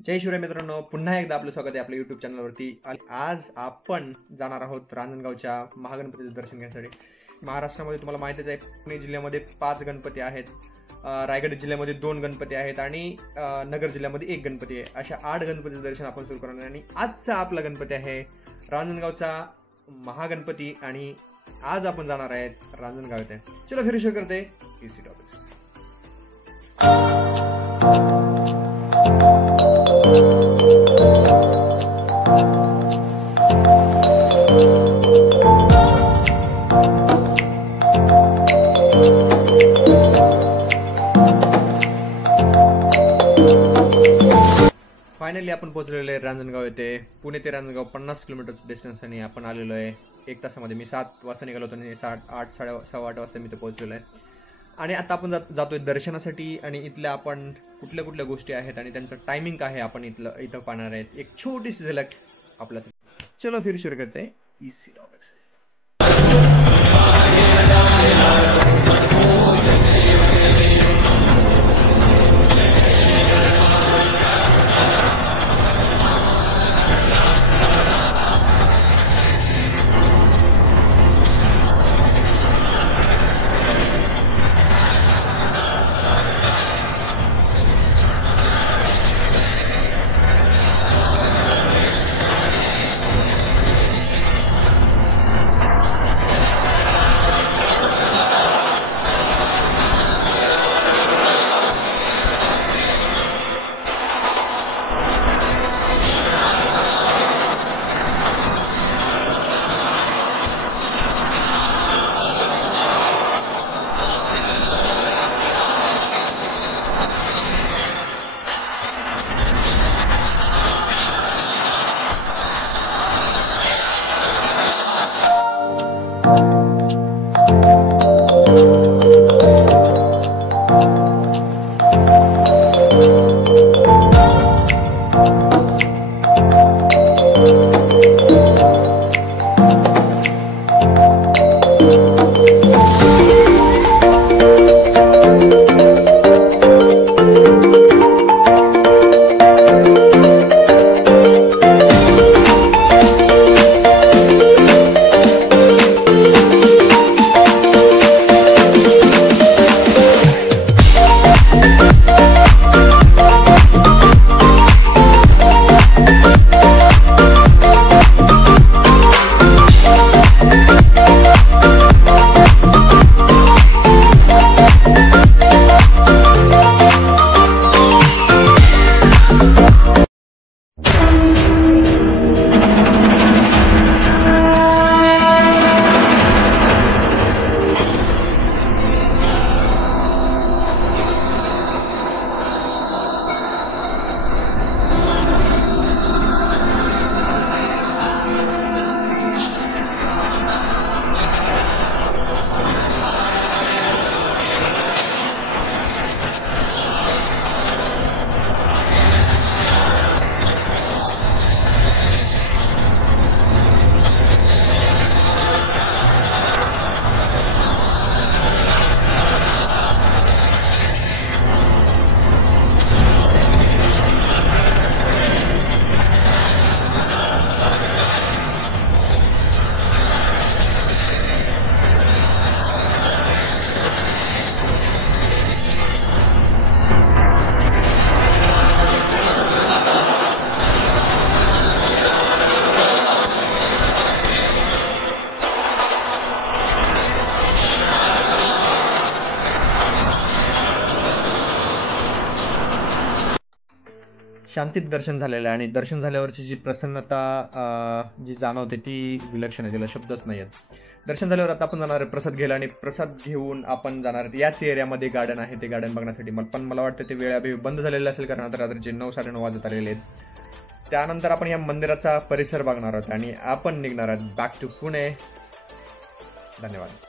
जय शिवराय मित्रांनो, पुन्हा एकदा आपलं स्वागत आहे आपल्या यूट्यूब चॅनलवरती. आणि आज आपण जाणार आहोत रांजणगावच्या महागणपतीचं दर्शन घेण्यासाठी. महाराष्ट्रामध्ये तुम्हाला माहितीच आहे, पुणे जिल्ह्यामध्ये 5 गणपती आहेत, रायगड जिल्ह्यामध्ये 2 गणपती आहेत आणि नगर जिल्ह्यामध्ये 1 गणपती आहे. अशा 8 गणपतीचं दर्शन आपण सुरू करणार. आणि आजचा आपला गणपती आहे रांजणगावचा महागणपती आणि आज आपण जाणार आहेत रांजणगाव येथे. चलो फिर शुरू करते इसी टॉपिक से. फायनली आपण पोहोचलेलो आहे रांजणगाव येथे. पुणे ते रांजणगाव 50 किलोमीटरचं डिस्टन्स आणि आपण आलेलो आहे 1 तासामध्ये. मी 7 वाजता निघालो होतो आणि 7:30 वाजता मी ते पोहोचलेलो आहे. आणि आता आपण जातोय दर्शनासाठी. आणि इथल्या आपण कुठल्या कुठल्या गोष्टी आहेत आणि त्यांचं टायमिंग काय आहे आपण इथं पाहणार आहेत. एक छोटीशी झलक आपल्यासाठी. चलो फिर शुरू करते इसी टॉपिक से. शांतीत दर्शन झालेलं आहे आणि दर्शन झाल्यावरची जी प्रसन्नता जी जाणवते ती विलक्षण आहे, तिला शब्दच नाही आहेत. दर्शन झाल्यावर आता आपण जाणार आहे प्रसाद घ्यायला आणि प्रसाद घेऊन आपण जाणार आहेत याच एरियामध्ये गार्डन आहे, ते गार्डन बघण्यासाठी. पण मला वाटतं ते वेळाभेवी बंद झालेलं असेल, कारण आता रात्रीचे 9-9:30 वाजत आलेले आहेत. त्यानंतर आपण या मंदिराचा परिसर बघणार आहोत आणि आपण निघणार आहोत बॅक टू पुणे. धन्यवाद.